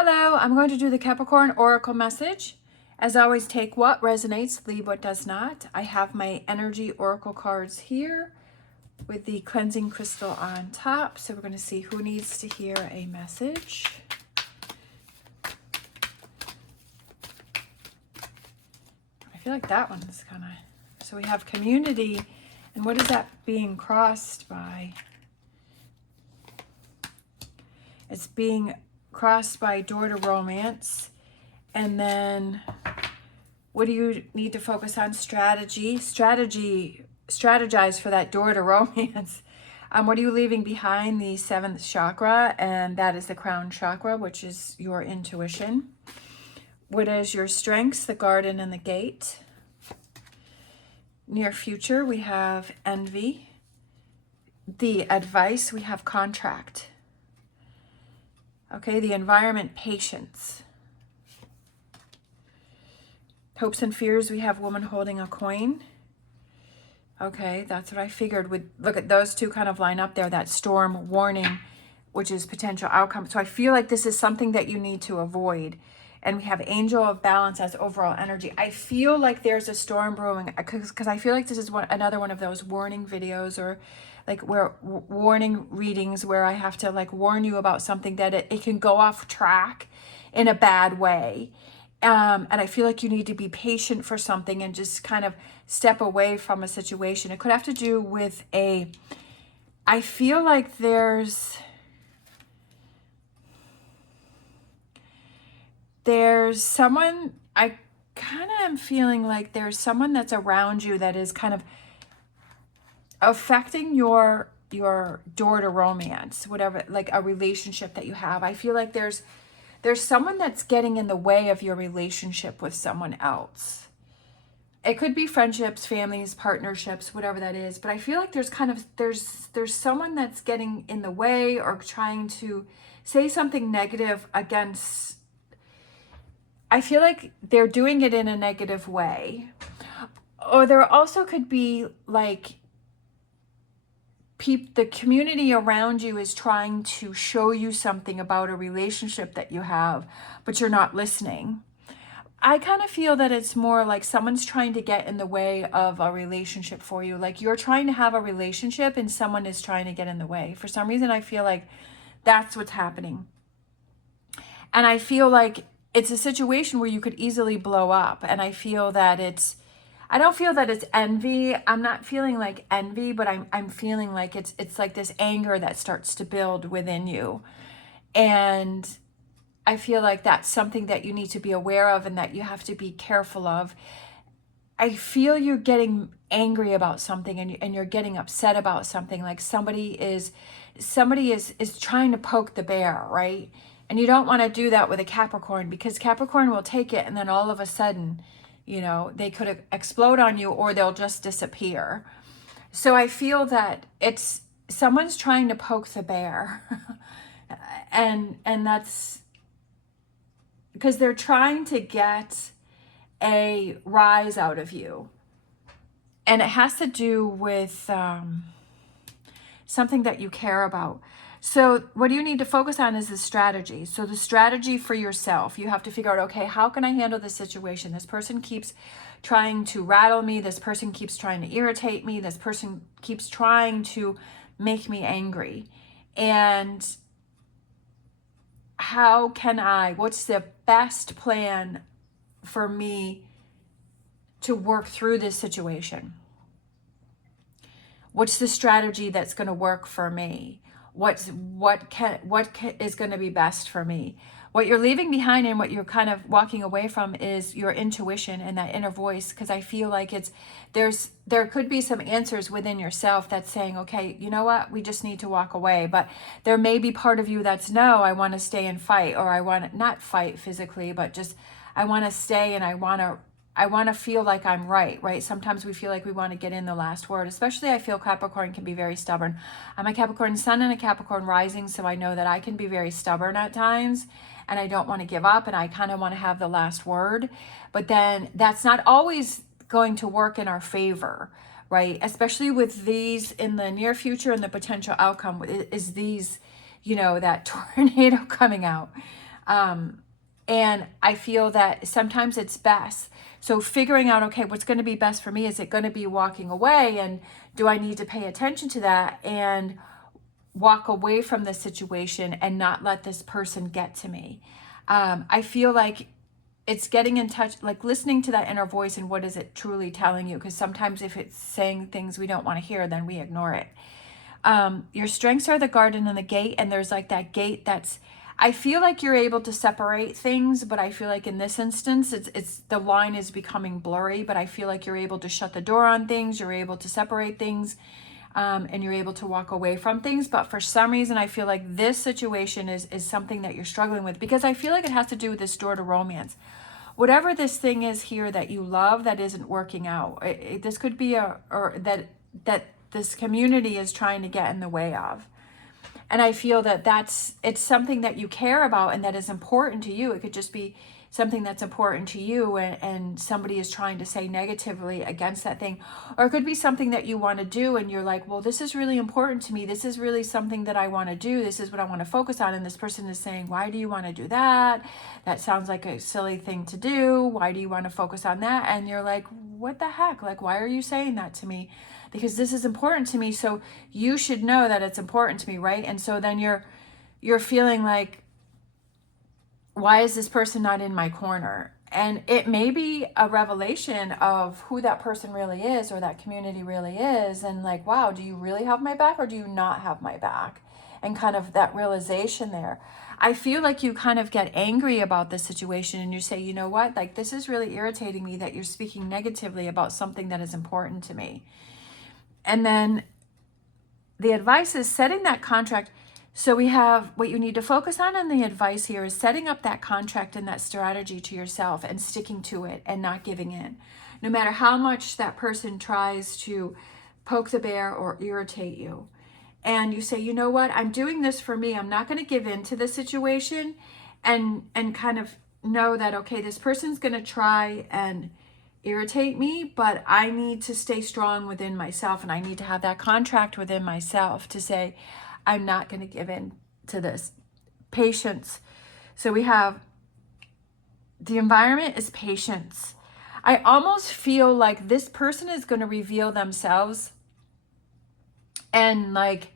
Hello, I'm going to do the Capricorn Oracle message. As always, take what resonates, leave what does not. I have my energy oracle cards here with the cleansing crystal on top. So we're going to see who needs to hear a message. I feel like that one's kind of... So we have community. And what is that being crossed by? It's being crossed by door to romance. And then what do you need to focus on? Strategize for that door to romance. What are you leaving behind? The 7th chakra, and that is the crown chakra, which is your intuition. What is your strengths? The garden and the gate. Near future, we have envy. The advice, we have contract. Okay, the environment, patience. Hopes and fears, we have woman holding a coin. Okay, that's what I figured. Look at those two kind of line up there, that storm warning, which is potential outcome. So I feel like this is something that you need to avoid. And we have angel of balance as overall energy. I feel like there's a storm brewing because I feel like this is another one of those warning videos or like warning readings where I have to like warn you about something that it can go off track in a bad way. And I feel like you need to be patient for something and just kind of step away from a situation. It could have to do with I feel like there's someone, I kind of am feeling like there's someone that's around you that is kind of affecting your door to romance, whatever, like a relationship that you have. I feel like there's someone that's getting in the way of your relationship with someone else. It could be friendships, families, partnerships, whatever that is. But I feel like there's kind of, there's someone that's getting in the way or trying to say something negative against. I feel like they're doing it in a negative way. Or there also could be like the community around you is trying to show you something about a relationship that you have, but you're not listening. I kind of feel that it's more like someone's trying to get in the way of a relationship for you. Like you're trying to have a relationship and someone is trying to get in the way. For some reason, I feel like that's what's happening. And I feel like it's a situation where you could easily blow up. And I feel that I don't feel that it's envy. I'm not feeling like envy, but I'm feeling like it's like this anger that starts to build within you. And I feel like that's something that you need to be aware of and that you have to be careful of. I feel you're getting angry about something and you're getting upset about something. Like somebody is trying to poke the bear, right? And you don't want to do that with a Capricorn because Capricorn will take it and then all of a sudden, you know, they could explode on you or they'll just disappear. So I feel that someone's trying to poke the bear. and that's because they're trying to get a rise out of you. And it has to do with something that you care about. So what do you need to focus on is the strategy. So the strategy for yourself, you have to figure out, okay, how can I handle this situation? This person keeps trying to rattle me. This person keeps trying to irritate me. This person keeps trying to make me angry. And what's the best plan for me to work through this situation? What's the strategy that's going to work for me? What is going to be best for me? What you're leaving behind and what you're kind of walking away from is your intuition and that inner voice, because I feel like there could be some answers within yourself that's saying, okay, you know what, we just need to walk away. But there may be part of you that's, no, I want to stay and fight, or I want to not fight physically, but just I want to stay and I want to feel like I'm right? Sometimes we feel like we want to get in the last word, especially I feel Capricorn can be very stubborn. I'm a Capricorn sun and a Capricorn rising, so I know that I can be very stubborn at times and I don't want to give up and I kind of want to have the last word. But then that's not always going to work in our favor, right? Especially with these in the near future and the potential outcome is these, you know, that tornado coming out. And I feel that sometimes it's best. So figuring out, okay, what's going to be best for me? Is it going to be walking away? And do I need to pay attention to that and walk away from this situation and not let this person get to me? I feel like it's getting in touch, like listening to that inner voice and what is it truly telling you? Because sometimes if it's saying things we don't want to hear, then we ignore it. Your strengths are the garden and the gate, and there's like that gate that's, I feel like you're able to separate things, but I feel like in this instance, it's the line is becoming blurry, but I feel like you're able to shut the door on things, you're able to separate things, and you're able to walk away from things. But for some reason, I feel like this situation is something that you're struggling with, because I feel like it has to do with this door to romance. Whatever this thing is here that you love that isn't working out, this could be that this community is trying to get in the way of. And I feel that it's something that you care about and that is important to you. It could just be something that's important to you, and somebody is trying to say negatively against that thing. Or it could be something that you want to do and you're like, well, this is really important to me. This is really something that I want to do. This is what I want to focus on. And this person is saying, why do you want to do that? That sounds like a silly thing to do. Why do you want to focus on that? And you're like, what the heck? Like, why are you saying that to me? Because this is important to me, so you should know that it's important to me, right? And so then you're feeling like, why is this person not in my corner? And it may be a revelation of who that person really is, or that community really is, and like, wow, do you really have my back or do you not have my back? And kind of that realization there. I feel like you kind of get angry about this situation and you say, you know what, like, this is really irritating me that you're speaking negatively about something that is important to me. And then the advice is setting that contract. So we have what you need to focus on, and the advice here is setting up that contract and that strategy to yourself and sticking to it and not giving in. No matter how much that person tries to poke the bear or irritate you. And you say, you know what, I'm doing this for me. I'm not going to give in to the situation, and kind of know that, okay, this person's going to try and irritate me, but I need to stay strong within myself, and I need to have that contract within myself to say, I'm not going to give in to this. Patience. So we have the environment is patience. I almost feel like this person is going to reveal themselves, and like,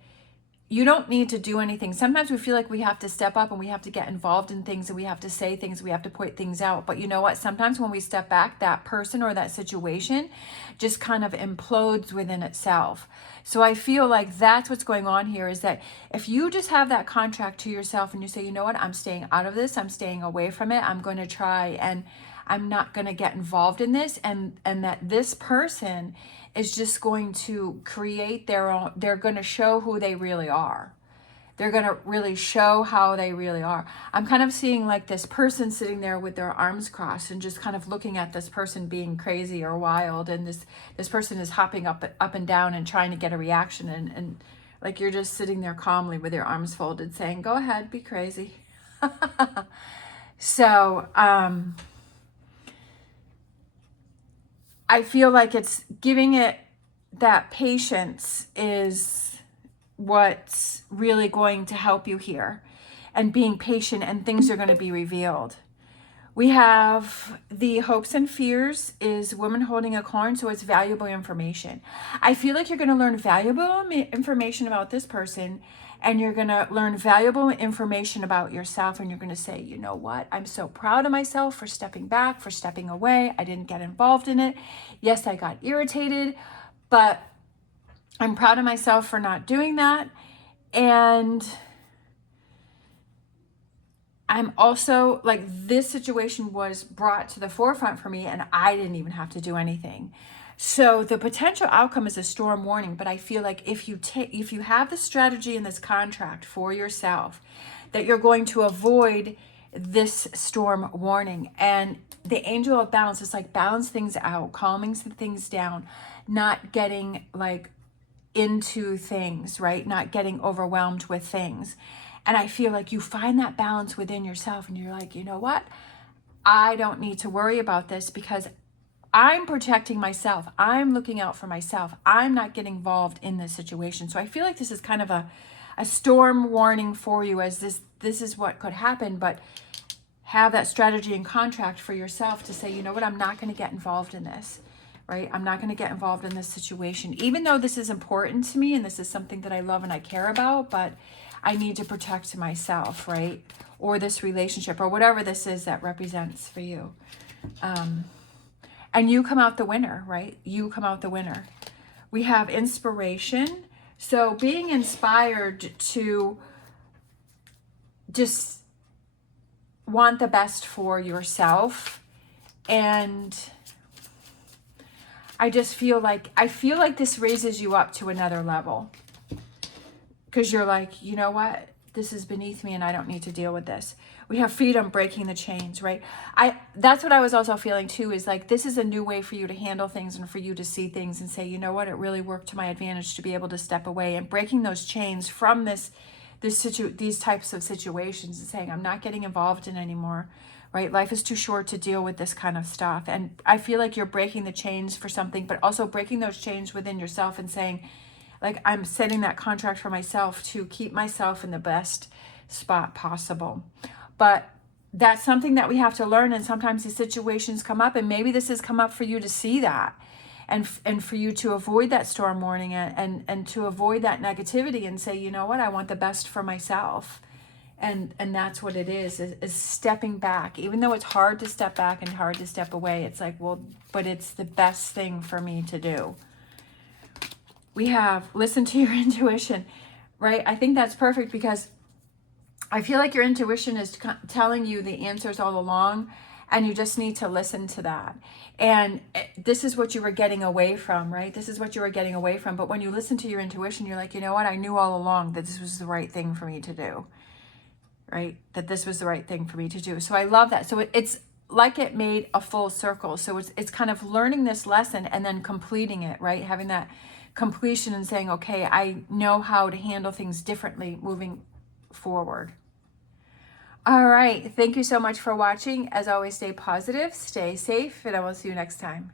you don't need to do anything. Sometimes we feel like we have to step up and we have to get involved in things and we have to say things, we have to point things out. But you know what? Sometimes when we step back, that person or that situation just kind of implodes within itself. So I feel like that's what's going on here, is that if you just have that contract to yourself and you say, you know what, I'm staying out of this, I'm staying away from it, I'm going to try and I'm not going to get involved in this, and that this person is just going to create their own, they're going to show who they really are. They're going to really show how they really are. I'm kind of seeing like this person sitting there with their arms crossed and just kind of looking at this person being crazy or wild. And this person is hopping up and down and trying to get a reaction. And like, you're just sitting there calmly with your arms folded saying, go ahead, be crazy. So, I feel like it's giving it that patience is what's really going to help you here, and being patient, and things are going to be revealed. We have the hopes and fears is woman holding a corn, so it's valuable information. I feel like you're going to learn valuable information about this person, and you're going to learn valuable information about yourself, and you're going to say, you know what, I'm so proud of myself for stepping back, for stepping away. I didn't get involved in it. Yes, I got irritated, but I'm proud of myself for not doing that. And I'm also like, this situation was brought to the forefront for me and I didn't even have to do anything. So the potential outcome is a storm warning, but I feel like if you have the strategy in this contract for yourself, that you're going to avoid this storm warning. And the angel of balance is like, balance things out, calming things down, not getting like into things, right? Not getting overwhelmed with things. And I feel like you find that balance within yourself, and you're like, you know what? I don't need to worry about this because I'm protecting myself. I'm looking out for myself. I'm not getting involved in this situation. So I feel like this is kind of a storm warning for you, as this is what could happen. But have that strategy and contract for yourself to say, you know what, I'm not going to get involved in this, right? I'm not going to get involved in this situation, even though this is important to me and this is something that I love and I care about, but I need to protect myself, right? Or this relationship or whatever this is that represents for you. And you come out the winner, right? You come out the winner. We have inspiration. So being inspired to just want the best for yourself. And I just feel like, this raises you up to another level. Because you're like, you know what? This is beneath me and I don't need to deal with this. We have freedom, breaking the chains, right? That's what I was also feeling too, is like, this is a new way for you to handle things and for you to see things and say, you know what? It really worked to my advantage to be able to step away and breaking those chains from these types of situations and saying, I'm not getting involved in anymore, right? Life is too short to deal with this kind of stuff. And I feel like you're breaking the chains for something, but also breaking those chains within yourself and saying, like, I'm setting that contract for myself to keep myself in the best spot possible. But that's something that we have to learn. And sometimes these situations come up, and maybe this has come up for you to see that and for you to avoid that storm warning and to avoid that negativity and say, you know what, I want the best for myself. And that's what it is stepping back. Even though it's hard to step back and hard to step away, it's like, well, but it's the best thing for me to do. We have listen to your intuition, right? I think that's perfect because I feel like your intuition is telling you the answers all along, and you just need to listen to that. And this is what you were getting away from, right? This is what you were getting away from. But when you listen to your intuition, you're like, you know what? I knew all along that this was the right thing for me to do, right? That this was the right thing for me to do. So I love that. So it's like it made a full circle. So it's kind of learning this lesson and then completing it, right? Having that completion and saying, okay, I know how to handle things differently moving forward. All right. Thank you so much for watching. As always, stay positive, stay safe, and I will see you next time.